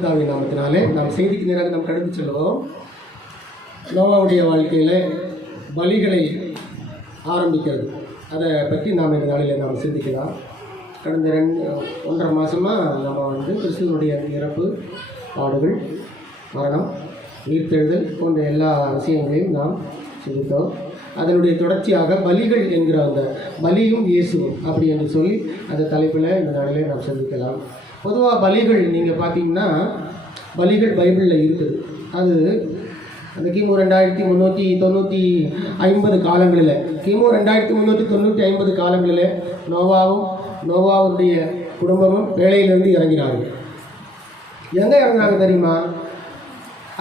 நாமத்தினாலே நாம் செய்திக்கு நேராக நாம் கடந்து செல்வோம். நோவாவுடைய வாழ்க்கையில் பலிகளை ஆரம்பிக்கிறது, அதை பற்றி நாம் இந்த நாளில் நாம் சிந்திக்கலாம். கடந்த 1.5 மாதமாக நம்ம கிறிஸ்துவனுடைய இறப்பு, பாடுகள், மரணம், உயிர்த்தெழுதல் போன்ற எல்லா விஷயங்களையும் நாம் சிந்தித்தோம். அதனுடைய தொடர்ச்சியாக பலிகள் என்கிற அந்த பலியும் இயேசுவும் அப்படி என்று சொல்லி அந்த தலைப்பில் இந்த நாளிலே நாம் சிந்திக்கலாம். பொதுவாக பலிகள் நீங்கள் பார்த்தீங்கன்னா பலிகள் பைபிளில் இருக்குது. அது அந்த கிமு 2350 காலங்களில், கிமு 2350 காலங்களில் நோவாவுடைய குடும்பமும் வேலையிலிருந்து இறங்கினார்கள். எங்கே இறங்கினாங்க தெரியுமா?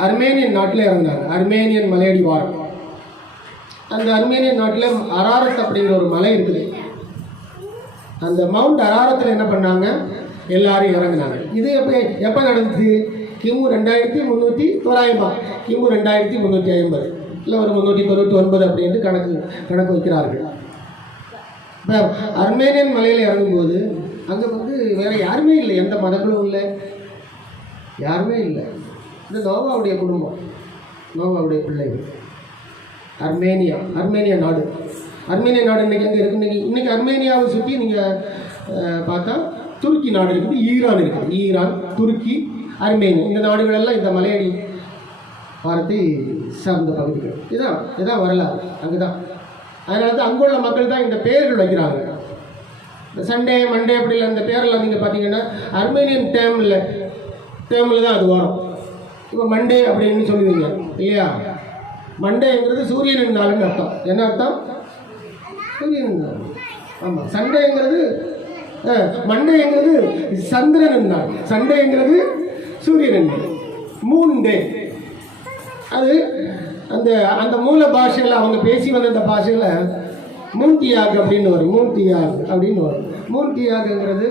அர்மேனியன் நாட்டில் இறங்கினாங்க. அர்மேனியன் மலையடி வாரம். அந்த அர்மேனியன் நாட்டில் அராரத் அப்படிங்கிற ஒரு மலை இருக்குது. அந்த மவுண்ட் அராரத்தில் என்ன பண்ணாங்க? எல்லாரும் இறங்கினாங்க. இது எப்போ நடந்துச்சு? கிமு 2300 கிமு 2350 இல்லை ஒரு 399 அப்படின்ட்டு கணக்கு வைக்கிறார்கள். இப்போ அர்மேனியன் மலையில் இறங்கும்போது அங்கே வேறு யாருமே இல்லை, எந்த மதங்களும் இல்லை, யாருமே இல்லை. இது நோவாவுடைய குடும்பம், நோவாவுடைய பிள்ளைகள். அர்மேனியா நாடு. அர்மேனியா நாடு இன்றைக்கி எங்கே இருக்குது? இன்றைக்கி அர்மேனியாவை சுற்றி நீங்கள் பார்த்தா துருக்கி நாடு இருக்குது, ஈரான் இருக்குது. ஈரான், துருக்கி, அர்மேனியா, இந்த நாடுகளெல்லாம் இந்த மலையடி வாரத்தை சார்ந்த பகுதிகள். இதுதான் வரலாறு. அங்கே தான். அதனால தான் அங்குள்ள மக்கள் தான் இந்த பேர்கள் வைக்கிறாங்க. சண்டே, மண்டே அப்படி இல்லை, அந்த பேரெல்லாம் நீங்கள் பார்த்தீங்கன்னா அர்மேனியன் டேமில் தான் அது வரும். இப்போ மண்டே அப்படின்னு சொல்லுவீங்க இல்லையா? மண்டேங்கிறது சூரியனின் நாளுன்னு அர்த்தம். என்ன அர்த்தம்? சூரியனின் நாள். ஆமாம். சண்டேங்கிறது மண்டேங்கிறது சந்திரனின் நாள், சண்டேங்கிறது சூரியனின் நாள். Moon day. அது அந்த மூல பாஷையில் அவங்க பேசி வந்த அந்த பாஷையில் மூன்டியாக் அப்படின்னு வரும். மூன்டியாக் அப்படின்னு வரும். மூன்டியாக்ங்கிறது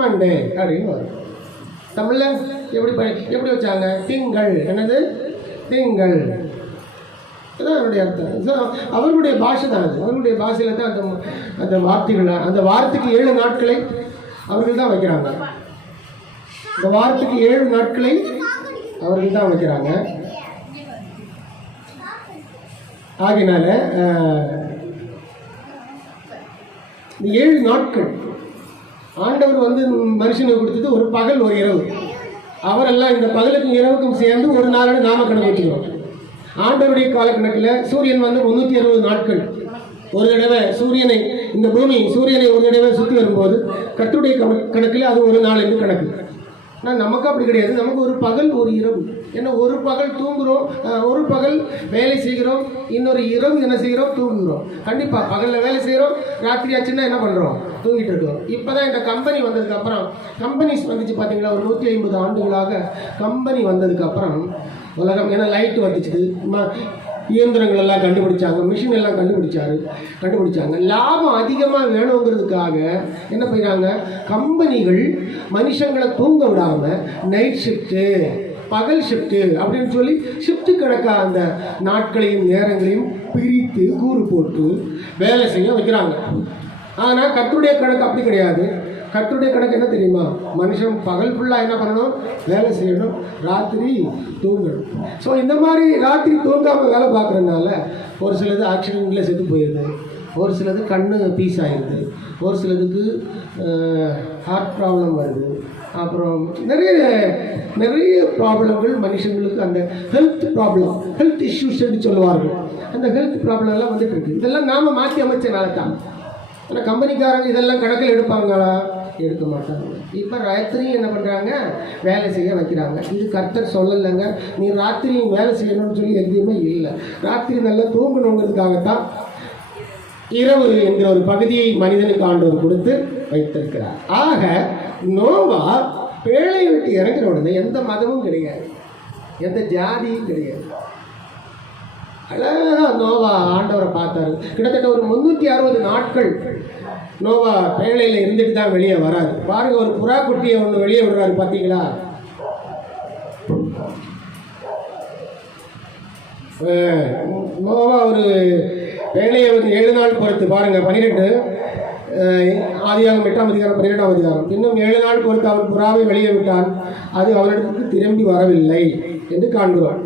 மண்டே அப்படின்னு வரும். தமிழில் எப்படி வச்சாங்க? திங்கள். என்னது? திங்கள். அதுதான் அவருடைய அர்த்தம். அவர்களுடைய பாஷை தான் அது. அவர்களுடைய பாஷையில் தான் அந்த வார்த்தைகளை, அந்த வாரத்துக்கு 7 நாட்களை அவர்கள் தான் வைக்கிறாங்க. இந்த வாரத்துக்கு 7 நாட்களை அவர்கள் தான் வைக்கிறாங்க. ஆகினால இந்த 7 நாட்கள் ஆண்டவர் மனுஷனுக்கு கொடுத்தது ஒரு பகல், ஒரு இரவு. அவரெல்லாம் இந்த பகலுக்கும் இரவுக்கும் சேர்ந்து ஒரு நாளோட நாம கணக்கு வச்சுக்கிறோம். ஆண்டவருடைய காலக்கணக்கில் சூரியன் 360 நாட்கள் ஒரு தடவை சூரியனை, இந்த பூமி சூரியனை ஒரு தடவை சுற்றி வரும்போது கர்த்தருடைய கணக்கில் அது ஒரு நாள் என்று கணக்கு. ஆனால் நமக்கு அப்படி கிடையாது. நமக்கு ஒரு பகல், ஒரு இரவு. ஏன்னா ஒரு பகல் தூங்குகிறோம், ஒரு பகல் வேலை செய்கிறோம், இன்னொரு இரவு என்ன செய்கிறோம்? தூங்குகிறோம். கண்டிப்பாக பகலில் வேலை செய்கிறோம், ராத்திரி ஆச்சுன்னா என்ன பண்ணுறோம்? தூங்கிட்டு இருக்கோம். இப்போ தான் இந்த கம்பெனி வந்ததுக்கப்புறம், கம்பெனிஸ் வந்துச்சு பார்த்தீங்களா? ஒரு 150 ஆண்டுகளாக கம்பெனி வந்ததுக்கப்புறம் உலகம், ஏன்னா லைட்டு வந்துச்சுது, இயந்திரங்கள் எல்லாம் கண்டுபிடிச்சாங்க, மிஷின் எல்லாம் கண்டுபிடிச்சாங்க. லாபம் அதிகமாக வேணுங்கிறதுக்காக என்ன செய்கிறாங்க? கம்பெனிகள் மனுஷங்களை தூங்க விடாமல் நைட் ஷிஃப்ட்டு, பகல் ஷிஃப்ட்டு அப்படின்னு சொல்லி ஷிஃப்ட்டு கணக்காக அந்த நாட்களையும் நேரங்களையும் பிரித்து கூறு போட்டு வேலை செய்ய வைக்கிறாங்க. ஆனால் கர்த்தருடைய கணக்கு அப்படி கிடையாது. கர்த்தருடைய கணக்கு என்ன தெரியுமா? மனுஷன் பகல் ஃபுல்லாக என்ன பண்ணணும்? வேலை செய்யணும், ராத்திரி தூங்கணும். ஸோ இந்த மாதிரி ராத்திரி தூங்காமல் வேலை பார்க்குறதுனால ஒரு சிலது ஆக்சிடெண்ட்டில் செத்து போயிடுது, ஒரு சிலது கண்ணு பீஸ் ஆகிடுது, ஒரு சிலதுக்கு ஹார்ட் ப்ராப்ளம் வருது, அப்புறம் நிறைய ப்ராப்ளங்கள் மனுஷங்களுக்கு, அந்த ஹெல்த் இஷ்யூஸ் என்று சொல்லுவார்கள். அந்த ஹெல்த் ப்ராப்ளம் எல்லாம் வந்துட்டு இருக்குது. இதெல்லாம் நாம் மாற்றி அமைச்சனால தான். ஆனால் கம்பெனிக்காரங்க இதெல்லாம் கணக்கில் எடுப்பாங்களா? எடுக்க மாட்டாங்க. இப்போ ராத்திரியும் என்ன பண்ணுறாங்க? வேலை செய்ய வைக்கிறாங்க. இது கர்த்தர் சொல்லலைங்க, நீ ராத்திரியும் வேலை செய்யணும்னு சொல்லி எதுவுமே இல்லை. ராத்திரி நல்லா தூங்கணுங்கிறதுக்காகத்தான் இரவு என்கிற ஒரு பகுதியை மனிதனுக்கு ஆண்டவர் கொடுத்து வைத்திருக்கிறார். ஆக நோவா பேழையை விட்டு இறங்குற உடனே எந்த மதமும் கிடையாது, எந்த ஜாதியும் கிடையாது. அழகாக நோவா ஆண்டவரை பார்த்தாரு. கிட்டத்தட்ட ஒரு 360 நாட்கள் நோவா பேழையில் இருந்துட்டு தான் வெளியே வராது. பாருங்க, ஒரு புறா குட்டியை ஒன்று வெளியே விடுறாரு பார்த்தீங்களா? நோவா ஒரு பேழையை 7 நாள் பொறுத்து பாருங்க. 12 ஆதியாகமம் 8ஆம் அதிகாரம் 12ஆம் அதிகாரம். இன்னும் 7 நாள் பொறுத்து அவன் புறாவை வெளியே விட்டான், அது அவனிடத்துக்கு திரும்பி வரவில்லை என்று காண்கிறோம்.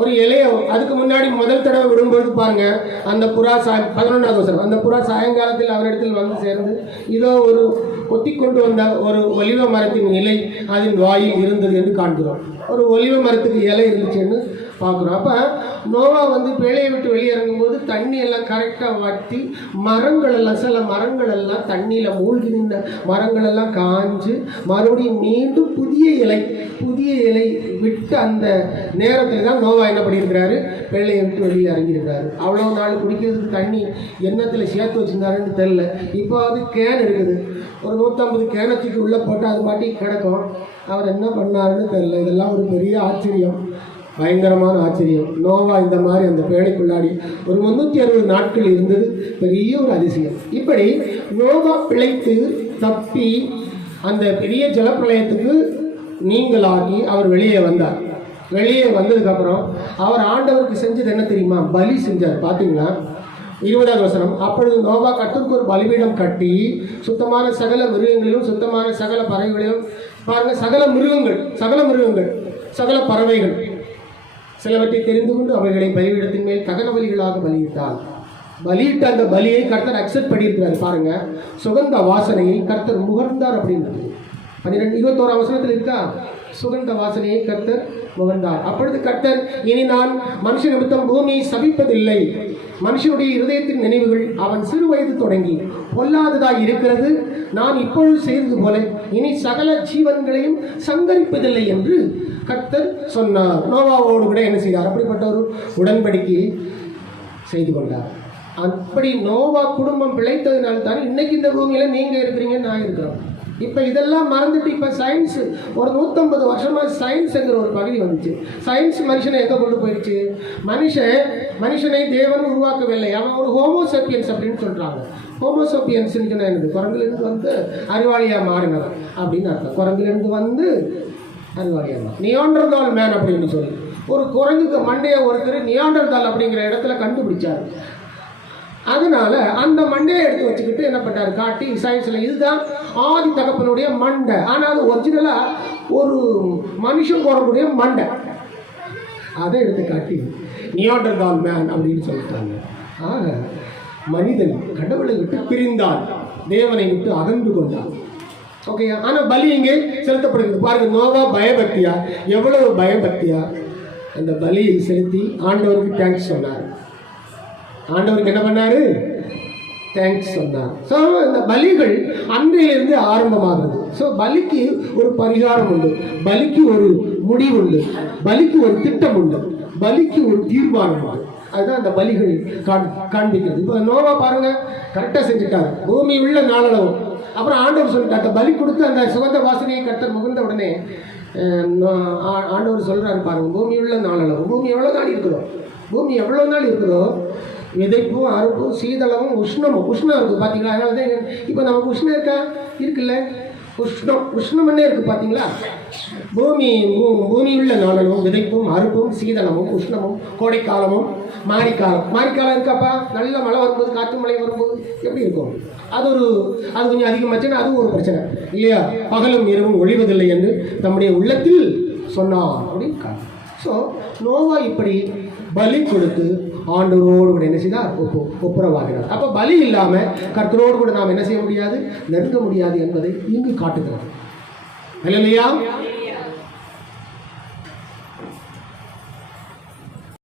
ஒரு இலைய அதுக்கு முன்னாடி முதல் தடவை விடும்போது பாருங்க, அந்த புறா 11ஆவது வசனம், அந்த புறா சாயங்காலத்தில் அவரிடத்தில் வந்து சேர்ந்து இதோ ஒரு கொத்தி கொண்டு வந்த ஒரு ஒலிவ மரத்தின் இலை அதன் வாயில் இருந்தது என்று காண்கிறோம். ஒரு ஒலிவ மரத்துக்கு இலை இருந்துச்சுன்னு பார்க்குறோம். அப்போ நோவா வந்து பேழையை விட்டு வெளியிறங்கும் போது தண்ணி எல்லாம் கரெக்டாக வற்றி மரங்கள் எல்லாம், சில மரங்கள் எல்லாம் தண்ணியில் மூழ்கி நின்ற மரங்கள் எல்லாம் காஞ்சு மறுபடியும் மீண்டும் புதிய இலை விட்டு அந்த நேரத்தில் தான் நோவா என்ன பண்ணியிருக்கிறாரு, பேழையை விட்டு வெளியே இறங்கியிருக்கிறாரு. அவ்வளோ நாள் குடிக்கிறதுக்கு தண்ணி எண்ணத்தில் சேர்த்து வச்சுருந்தாருன்னு தெரில. இப்போ அது கேன் இருக்குது, ஒரு 150 கேனத்துக்கு உள்ளே போட்டு அது பாட்டி கிடக்கும். அவர் என்ன பண்ணாருன்னு தெரில. இதெல்லாம் ஒரு பெரிய ஆச்சரியம், பயங்கரமான ஆச்சரியம். நோவா இந்த மாதிரி அந்த பேழைக்குள்ளாடி ஒரு 360 நாட்கள் இருந்தது, பெரிய ஒரு அதிசயம். இப்படி நோவா பிழைத்து தப்பி அந்த பெரிய ஜலப்பிரளயத்துக்கு நீங்களாகி அவர் வெளியே வந்தார். வெளியே வந்ததுக்கப்புறம் அவர் ஆண்டவருக்கு செஞ்சது என்ன தெரியுமா, பலி செஞ்சார். பார்த்தீங்களா 20ஆவது வசனம், அப்பொழுது நோவா கர்த்தருக்கு ஒரு பலிபீடம் கட்டி சுத்தமான சகல மிருகங்களிலும் சுத்தமான சகல பறவைகளிலும், பாருங்க, சகல மிருகங்கள் சகல பறவைகள் சிலவற்றை தெரிந்து கொண்டு அவைகளை பலிபீடத்தின் மேல் தகன பலிகளாக பலியிட்டார். பலியிட்ட அந்த பலியை கர்த்தர் அக்செப்ட் பண்ணியிருக்கிறார். பாருங்க, சுகந்த வாசனையை கர்த்தர் முகர்ந்தார் அப்படின்றது 21ஆம் வசனத்தில் இருக்கா, சுகந்த வாசனையை கர்த்தர் முகர்ந்தார். அப்பொழுது கர்த்தர், இனி நான் மனுஷன் நிமித்தம் பூமியை சபிப்பதில்லை, மனுஷனுடைய இருதயத்தின் நினைவுகள் அவன் சிறு வயது தொடங்கி பொல்லாததாய் இருக்கிறது, நான் இப்பொழுது செய்தது போல இனி சகல ஜீவன்களையும் சங்கரிப்பதில்லை என்று கர்த்தர் சொன்னார். நோவாவோடு கூட என்ன செய்தார், அப்படிப்பட்ட ஒரு உடன்படிக்கை செய்து கொண்டார். அப்படி நோவா குடும்பம் பிழைத்ததுனால்தான் இன்னைக்கு இந்த பூமியில நீங்க இருக்கிறீங்க, நான் இருக்கிறோம். இப்போ இதெல்லாம் மறந்துட்டு இப்போ சயின்ஸ் ஒரு 150 வருஷமாக சயின்ஸுங்கிற ஒரு பகுதி வந்துச்சு. சயின்ஸ் மனுஷனை எங்கே கொண்டு போயிடுச்சு, மனுஷனை தேவன் உருவாக்கவில்லை, அவன் ஒரு ஹோமோசேப்பியன்ஸ் அப்படின்னு சொல்கிறாங்க. ஹோமோசேப்பியன்ஸ்ன்னு சொன்னால் என்னது, குரங்கிலிருந்து வந்து அறிவாளியாக மாறினவர் அப்படின்னு அர்த்தம். குரங்கிலிருந்து வந்து அறிவாளியாக மாறி நியாண்டர்தால் மேன் அப்படின்னு சொல்லி ஒரு குரங்குக்கு மண்டையை ஒருத்தர் நியாண்டர்தால் அப்படிங்கிற இடத்துல கண்டுபிடிச்சார். அதனால அந்த மண்டையை எடுத்து வச்சுக்கிட்டு என்ன பண்ணாரு, காட்டி சயின்ஸில் இதுதான் ஆதி தகப்பனுடைய மண்டை, ஆனால் அது ஒரிஜினலாக ஒரு மனுஷன் போறக்கூடிய மண்டை, அதை எடுத்து காட்டி நியாண்டர்தால் மேன் அப்படின்னு சொல்லிட்டாங்க. ஆக மனிதன் கடவுளை விட்டு பிரிந்தான், தேவனை விட்டு அகன்று கொண்டான். ஓகே, ஆனால் பலி இங்கே செலுத்தப்படுகிறது. பாருங்க, நோவா பயபக்தியா, எவ்வளவு பயபக்தியா அந்த பலியை செலுத்தி ஆண்டவருக்கு தேங்க்ஸ் சொன்னார். ஆண்டவருக்கு என்ன பண்ணாரு, தேங்க்ஸ் சொன்னார். ஸோ இந்த பலிகள் அன்றையிலிருந்து ஆரம்பமாகிறது. ஸோ பலிக்கு ஒரு பரிகாரம் உண்டு, பலிக்கு ஒரு முடிவு உண்டு, பலிக்கு ஒரு திட்டம் உண்டு, பலிக்கு ஒரு தீர்மானம் உண்டு. அதுதான் அந்த பலிகள் காண்பிக்கிறது. இப்போ நோவா பாருங்க, கரெக்டாக செஞ்சுட்டாரு, பூமி உள்ள நாளளவு. அப்புறம் ஆண்டவர் சொல்லிட்டார், பலி கொடுத்து அந்த சுகந்த வாசனையை கர்த்தர் முகர்ந்த உடனே ஆண்டவர் சொல்றாரு, பாருங்க, பூமி உள்ள நாளளவு. பூமி எவ்வளோ நாள் இருக்குதோ, பூமி எவ்வளோ நாள் இருக்குதோ விதைப்பும் அறுப்பும் சீதளமும் உஷ்ணம் இருக்குது. பார்த்தீங்களா, அதனால தான் இப்போ நமக்கு உஷ்ணம் இருக்கா, இருக்குல்ல, உஷ்ணம்னே இருக்குது. பார்த்தீங்களா, பூமி உள்ள நாளளவும் விதைப்பும் அறுப்பும் சீதளமும் உஷ்ணமும் கோடைக்காலமும் மாரிக்காலம் இருக்காப்பா. நல்ல மழை வரும்போது, காற்று மழை வரும்போது எப்படி இருக்கும், அது கொஞ்சம் அதிகமாச்சுன்னா அது ஒரு பிரச்சனை இல்லையா. பகலும் இரவும் ஒழிவதில்லை என்று நம்முடைய உள்ளத்தில் சொன்னார் அப்படின்னு. ஸோ நோவா இப்படி பலி கொடுத்து ஆண்டவரோடு கூட என்ன செய்தார், ஒப்புரவாகிறார். அப்போ பலி இல்லாமல் கர்த்தரோடு கூட நாம் என்ன செய்ய முடியாது, நெருங்க முடியாது என்பதை இங்கு காட்டுகிறார். அல்லேலூயா.